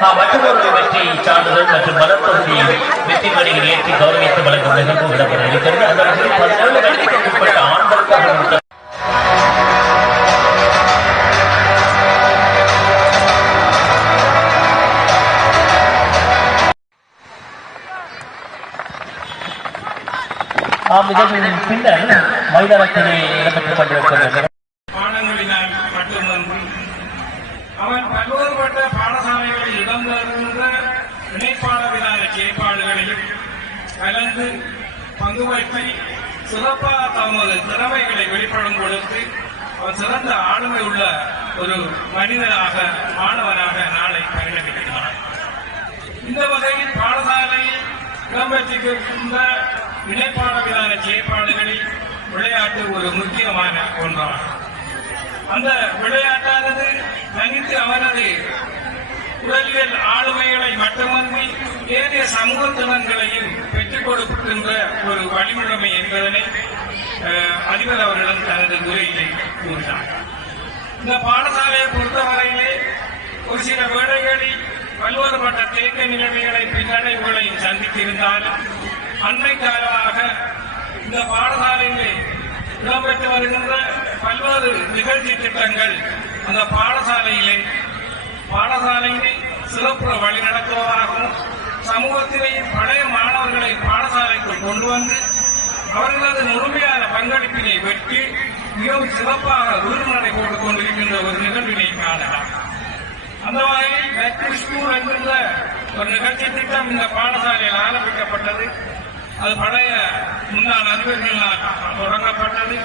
மற்றொரு வெற்றி சான்றிதழ் மற்றும் மலத்தொகுதியை வெற்றி மணியில் ஏற்றி கௌரவித்து வழங்கும் நிகழ்வு இடம்பெற இருக்கிறது. அந்த வகையில் பதினேழு வயதுக்கு உட்பட்ட ஆண்களுக்காக ஆம் இதன் பின்னர் மைதானத்திலே இடம்பெற்றுக் கொண்டிருக்கின்றன பாடங்களினால் மட்டுமன்றி அவன் பல்வேறுபட்ட பாடசாலைகளில் இடம்பெறுகின்ற இணைப்பாட விதான செயற்பாடுகளையும் கலந்து பங்கு சிறப்பாக தமது திறமைகளை வெளிப்படும் கொடுத்து அவன் சிறந்த ஆளுமை உள்ள ஒரு மனிதனாக மாணவனாக நாளை பயணிக்கிறான் இந்த வகையில் பாடசாலையில் இடம்பெற்றிருக்கின்ற இணைப்பாட விதான செயற்பாடுகளில் விளையாட்டு ஒரு முக்கியமான ஒன்றாகும். அந்த விளையாட்டானது தனித்து அவனது உடலியல் ஆளுமைகளை மட்டுமன்றி ஏனைய சமூக திறன்களையும் பெற்றுக் கொடுக்கின்ற ஒரு வழிமுறைமை என்பதனை அதிபர் அவர்களிடம் தனது உரையிலே கூறினார். இந்த பாடசாலையை பொறுத்தவரையிலே ஒரு சில வேளைகளில் பல்வேறுபட்ட தேக்க நிலைமைகளை பின்னடைவுகளையும் சந்தித்திருந்தாலும் அண்மை காலமாக இந்த பாடசாலையிலே இடம்பெற்று வருகின்ற பல்வேறு நிகழ்ச்சி திட்டங்கள் அந்த பாடசாலையிலே பாடசாலையிலே சிறப்பு வழிநடத்துவதாகவும் சமூகத்திலே பழைய மாணவர்களை பாடசாலைக்குள் கொண்டு வந்து அவர்களது முழுமையான பங்களிப்பினை பெற்று மிகவும் சிறப்பாக விருதுநடை போட்டுக் கொண்டிருக்கின்ற ஒரு நிகழ்வினை காணலாம். அந்த வகையில் பேக் டு ஸ்கூல் என்கின்ற ஒரு நிகழ்ச்சி திட்டம் இந்த பாடசாலையில் ஆரம்பிக்கப்பட்டது. அது பழைய முன்னாள் அதிபர்களால் தொடங்கப்பட்டது.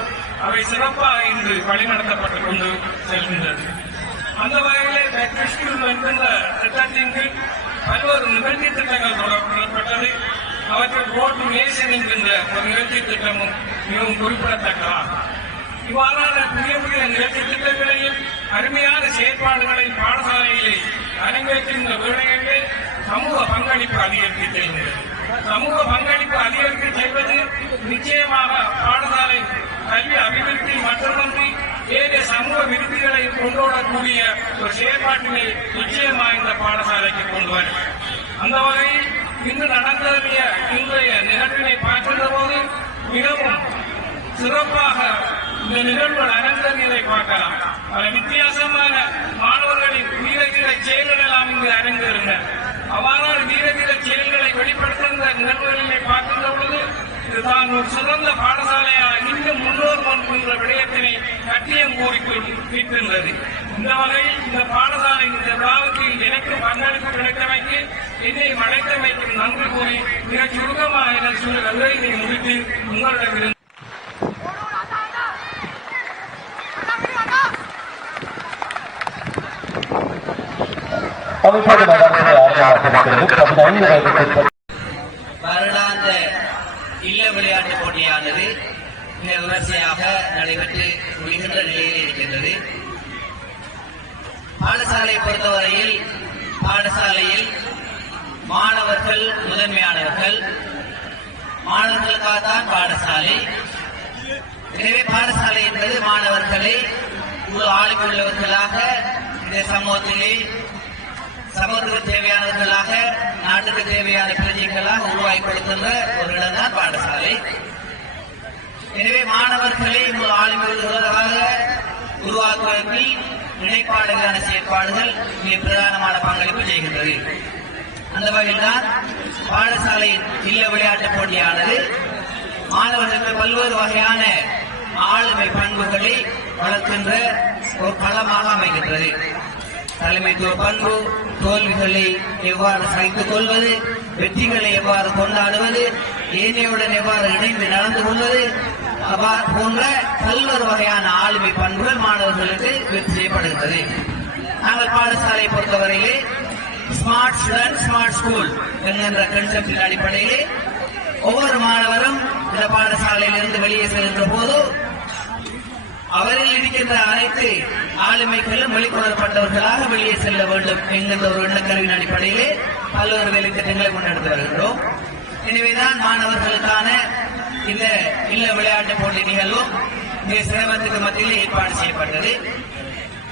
அவை சிறப்பாக இன்று வழிநடத்தப்பட்டுக் கொண்டு செல்கின்றது. அந்த வகையிலே பேக் டு ஸ்கூல் என்கின்ற திட்டத்தின் கீழ் பல்வேறு நிகழ்ச்சி திட்டங்கள் தொடங்கப்பட்டது அவற்றில் ரோட் டு நேஷன் என்கின்ற ஒரு நிகழ்ச்சி திட்டமும் மிகவும் குறிப்பிடத்தக்கதாகும் இவ்வாறான புதிய புதிய நிகழ்ச்சி திட்டங்களையும் அருமையான செயற்பாடுகளை பாடசாலையிலே அரங்கேற்றுகின்ற வேளையிலே சமூக பங்களிப்பு அதிகரித்து செல்கிறது சமூக பங்களிப்பு அதிகரித்து செல்வது நிச்சயமாக பாடசாலை கல்வி அபிவிருத்தி விருத்திகளை கொண்டுவரக்கூடிய ஒரு செயற்பாட்டினை நிச்சயமாக இந்த பாடசாலைக்கு கொண்டு வரும் அந்த வகையில் இன்று நடந்த இன்றைய நிகழ்வினை பார்க்கின்ற போது மிகவும் சிறப்பாக இந்த நிகழ்வுகள் நிலை பார்க்கலாம். பல வித்தியாசமான மாணவர்களின் வீரதீர செயல்கள் எல்லாம் இங்கு அரங்கேறின அவ்வாறான வீரதீர செயல்களை வெளிப்படுத்துகின்ற நிகழ்வுகளிலே பார்க்கின்ற பொழுது இதுதான் ஒரு சிறந்த பாடசாலையாக இன்னும் முன்னோர் என்ற விடயத்தினை கட்டியம் கூறிக்கொள் கூறிக்கொண்டிருக்கின்றது இந்த வகையில் இந்த பாடசாலை இந்த விழாவுக்கு எனக்கு பங்களிப்பு கிடைத்தமைக்கு என்னை அழைத்தமைக்கும் நன்றி கூறி மிகச் சுருக்கமாக என சொல்ல இதை முடித்து உங்களிடமிருந்து அமைப்பாடு மைதானத்திலே ஆரம்பமாகிறது பதினைந்து வயதுக்கு வருடாந்த இல்ல விளையாட்டு போட்டியானது மிக விமர்சையாக நடைபெற்று முடிகின்ற நிலையில் இருக்கின்றது. பாடசாலை பொறுத்தவரையில் பாடசாலையில் மாணவர்கள் முதன்மையானவர்கள். மாணவர்களுக்காக தான் பாடசாலை. எனவே பாடசாலை என்பது மாணவர்களை ஒரு ஆளுமை உள்ளவர்களாக இந்த சமூகத்திலே சமூகத்துக்கு தேவையானவர்களாக நாட்டுக்கு தேவையான பிரஜைகளாக உருவாக்கி கொடுக்கின்ற ஒரு இடம்தான் பாடசாலை. எனவே மாணவர்களை ஒரு ஆளுமையாக உருவாக்குவதற்கு நிலைப்பாடுகளான செயற்பாடுகள் மிக பிரதானமான பங்களிப்பு செய்கின்றது. அந்த வகையில் தான் பாடசாலையின் இல்ல விளையாட்டு போட்டியானது மாணவர்களுக்கு பல்வேறு வகையான ஆளுமை பண்புகளை வளர்க்கின்ற ஒரு களமாக அமைகின்றது. தலைமைத்துவ பண்பு தோல்விகளை எவ்வாறு சகித்துக் கொள்வது வெற்றிகளை எவ்வாறு கொண்டாடுவது ஏனையுடன் எவ்வாறு இணைந்து நடந்து கொள்வது போன்ற பல்வேறு வகையான ஆளுமை பண்புகள் மாணவர்களுக்கு வெற்றி செய்யப்படுகிறது நாங்கள் பாடசாலையை பொறுத்தவரையிலே ஸ்மார்ட் ஸ்டூடெண்ட் ஸ்மார்ட் ஸ்கூல் என்கின்ற கன்செப்டின் அடிப்படையிலே ஒவ்வொரு மாணவரும் இந்த பாடசாலையிலிருந்து வெளியே செல்கின்ற போது அவரில் இருக்கின்ற அனைத்து ஆளுமைகளும் வெளிக்கொணரப்பட்டவர்களாக வெளியே செல்ல வேண்டும் என்கின்ற ஒரு எண்ணக்கருவின் அடிப்படையிலே பல்வேறு வேலை திட்டங்களை முன்னெடுத்து வருகின்றோம். எனவேதான் மாணவர்களுக்கான இந்த இல்ல விளையாட்டு போட்டி நிகழ்வும் மிக சிரமத்துக்கு மத்தியில் ஏற்பாடு செய்யப்பட்டது.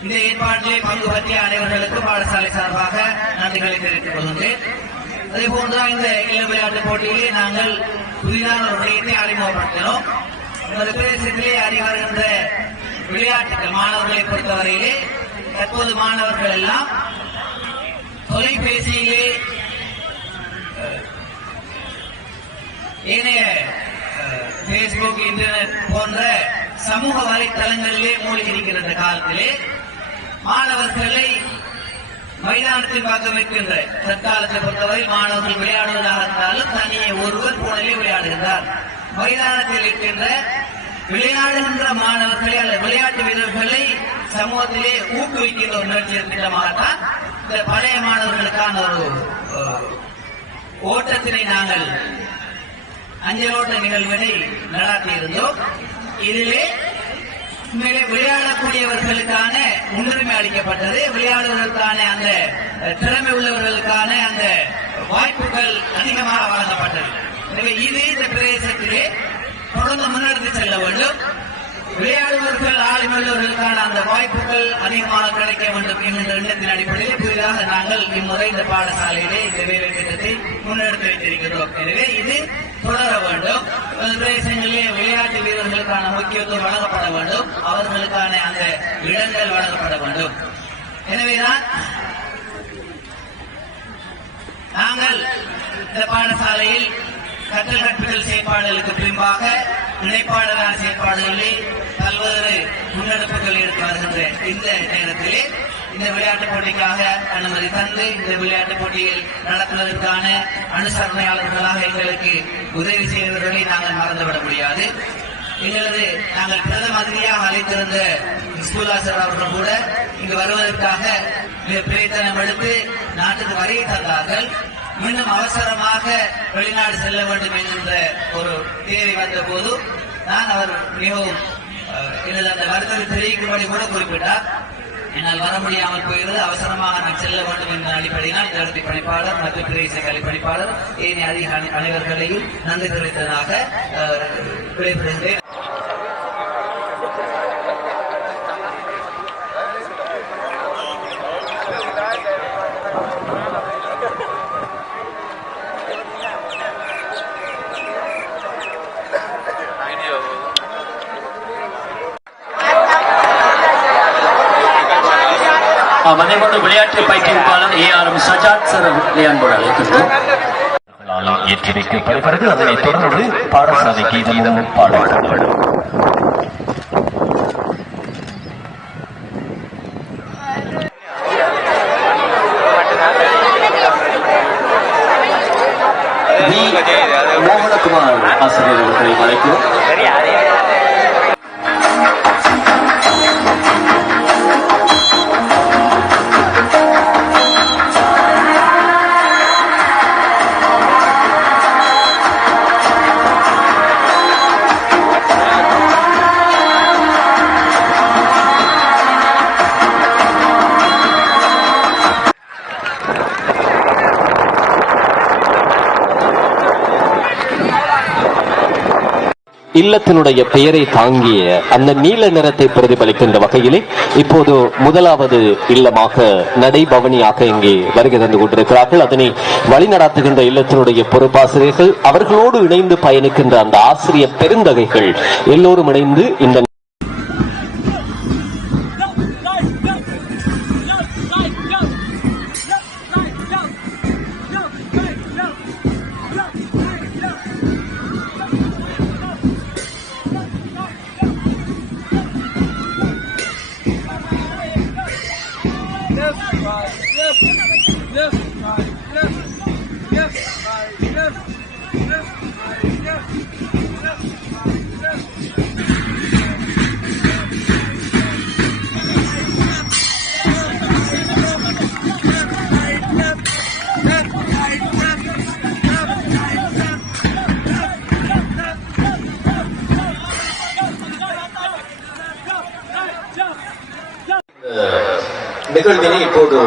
இந்த ஏற்பாட்டிலே பங்கு பற்றிய அனைவர்களுக்கு பாடசாலை சார்பாக நன்றிகளை தெரிவித்துக் கொள்கின்றேன். அதே போன்றுதான் இந்த இல்ல விளையாட்டு போட்டியிலே நாங்கள் புதிதான ஒரு விடயத்தை அறிமுகப்படுத்தினோம். நமது பிரதேசத்திலே அறிவருகின்ற விளையாட்டுகள் மாணவர்களை பொறுத்தவரையிலே தற்போது மாணவர்கள் எல்லாம் தொலைபேசியிலே ஏனைய பேஸ்புக் இன்டர்நெட் போன்ற சமூக வலைத்தளங்களிலே மூழ்கி இருக்கிற இந்த காலத்திலே மாணவர்களை மைதானத்தில் பார்க்க வைக்கின்ற தற்காலத்தை பொறுத்தவரை மாணவர்கள் விளையாடுவதாக இருந்தாலும் தனியே ஒருவர் போனிலே விளையாடுகின்றார். மைதானத்தில் இருக்கின்ற விளையாடுகின்ற மாணவர்களை அல்லது விளையாட்டு வீரர்களை சமூகத்திலே ஊக்குவிக்கின்ற ஒரு நிகழ்ச்சி திட்டமாகத்தான் இந்த பழைய மாணவர்களுக்கான ஒரு ஓட்டத்தினை நாங்கள் அஞ்சலோட்ட நிகழ்வினை நடாத்தியிருந்தோம். இதிலே மேலே விளையாடக்கூடியவர்களுக்கான முன்னுரிமை அளிக்கப்பட்டது. விளையாடுவதற்கான அந்த திறமை உள்ளவர்களுக்கான அந்த வாய்ப்புகள் அதிகமாக வழங்கப்பட்டது. எனவே இது இந்த பிரதேசத்திலே தொடர்ந்து முன்னெடுத்து செல்ல வேண்டும். விளையாடுவர்கள் ஆளுமையுள்ளவர்களுக்கான அந்த வாய்ப்புகள் அதிகமாக கிடைக்க வேண்டும் என்கின்ற எண்ணத்தின் அடிப்படையில் புதிதாக நாங்கள் இம்முறை இந்த பாடசாலையிலே இந்த வேலை திட்டத்தை முன்னெடுத்து வைத்திருக்கிறோம் எனவே இது தொடர வேண்டும். பிரதேசங்களிலே விளையாட்டு வீரர்களுக்கான முக்கியத்துவம் வழங்கப்பட வேண்டும். அவர்களுக்கான அந்த இடங்கள் வழங்கப்பட வேண்டும். எனவேதான் நாங்கள் இந்த பாடசாலையில் கற்றல் கற்பித்தல் செயற்பாடுகளுக்கு பின்பாக இணைப்பாளரான செயற்பாடுகளில் பல்வேறு முன்னெடுப்புகள் எடுத்து வருகின்ற இந்த நேரத்திலே இந்த விளையாட்டுப் போட்டிக்காக அனுமதி தந்து இந்த விளையாட்டுப் போட்டியில் நடத்துவதற்கான அனுசரணையாளர்களாக எங்களுக்கு உதவி செய்தவர்களை நாங்கள் மறந்துவிட முடியாது. எங்களது நாங்கள் பிரதம அதிதியாக அழைத்திருந்த சார் அவர்கள் கூட இங்கு வருவதற்காக பிரயத்தனம் எடுத்து நாட்டுக்கு வருகை தந்தார்கள். மீண்டும் அவசரமாக வெளிநாடு செல்ல வேண்டும் என்கின்ற ஒரு தேவை வந்த போது நான் அவர் மிகவும் எனது அந்த வருத்தத்தை தெரிவிக்கும்படி கூட குறிப்பிட்டார். என்னால் வர முடியாமல் போகிறது அவசரமாக நான் செல்ல வேண்டும் என்ற அடிப்படையினால் இந்த இடத்தை பணிப்பாளர் மற்றும் பிரதேச கல்வி பணிப்பாளர் ஏனைய அதிக அனைவர்களையும் நன்றி தெரிவித்ததாக விடைபெறுகிறேன். மதைமொண்டு விளையாட்டு பயிற்றுவிப்பாளர் A R M Sajad sir அன்போடு அழைக்கின்றோம். ஏற்றி வைக்கப்படுகிறது அதனைத் தொடர்ந்து பாடசாலை கீதமும் பாடப்படும். மோகனகுமார் ஆசிரியர் அவர்களை அழைக்கிறோம். இல்லத்தினுடைய பெயரை தாங்கிய அந்த நீல நிறத்தை பிரதிபலிக்கின்ற வகையிலே இப்போது முதலாவது இல்லமாக நடைபவனியாக இங்கே வருகை தந்து கொண்டிருக்கிறார்கள். அதனை வழிநடாத்துகின்ற இல்லத்தினுடைய பொறுப்பாசிரியர்கள் அவர்களோடு இணைந்து பயணிக்கின்ற அந்த ஆசிரியர் பெருந்தகைகள் எல்லோரும் இணைந்து இந்த நிகழ்வினை இப்போது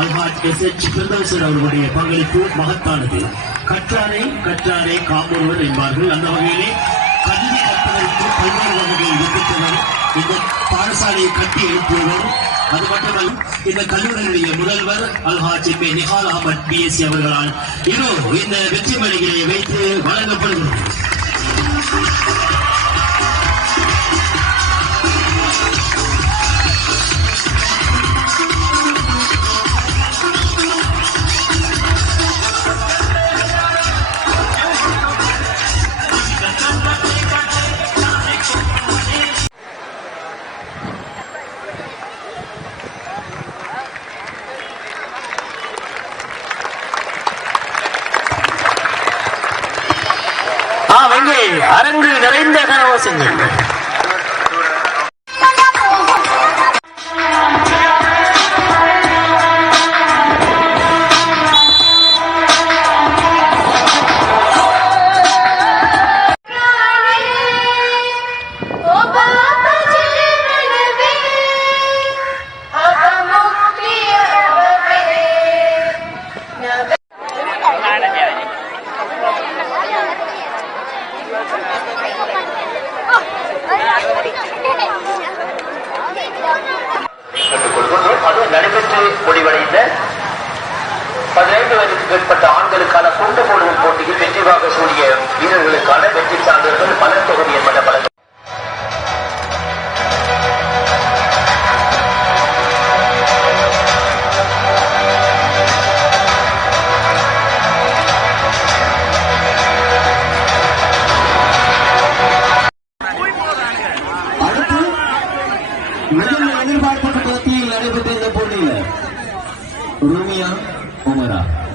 அல்ஹாஜ் எஸ் எச் பிரதோசர் அவர்களுடைய பங்களிப்பு மகத்தானது. கற்றாரை கற்றாரை காப்பொருவர் என்பார்கள். அந்த வகையிலே கல்வி கற்பதற்கு பல்வேறு வகையில் வித்திட்டவர் இந்த பாடசாலையை கட்டி எழுப்பியவர் அது மட்டுமல்ல இந்த கல்லூரியுடைய முதல்வர் அல்ஹாஜ் நிஹால் அகமது பிஎஸ்சி அவர்களால் இதோ இந்த வெற்றி மணிகளை வைத்து வழங்கப்படுகிறது. பதினைந்து வயதுக்கு மேற்பட்ட ஆண்களுக்கான குண்டு போடுதல் போட்டியில் வெற்றி வாக சூடிய வீரர்களுக்கான வெற்றி சான்றிதழ்கள் பலர் தொகுதி என்பன வழங்க அடுத்து எதிர்பார்க்கப்பட்ட மத்தியில் நடைபெற்ற இந்த போட்டியில் ரூமியா cámara.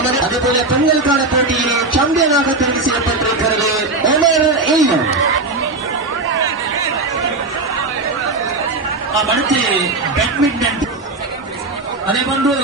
அவர் அதுபோல பெண்களுக்கான போட்டியிலே சாம்பியனாக தெரிவு செய்யப்பட்டிருக்கிறது. ஒமர் இல்லம் அடுத்து பேட்மிண்டன் அதே போன்று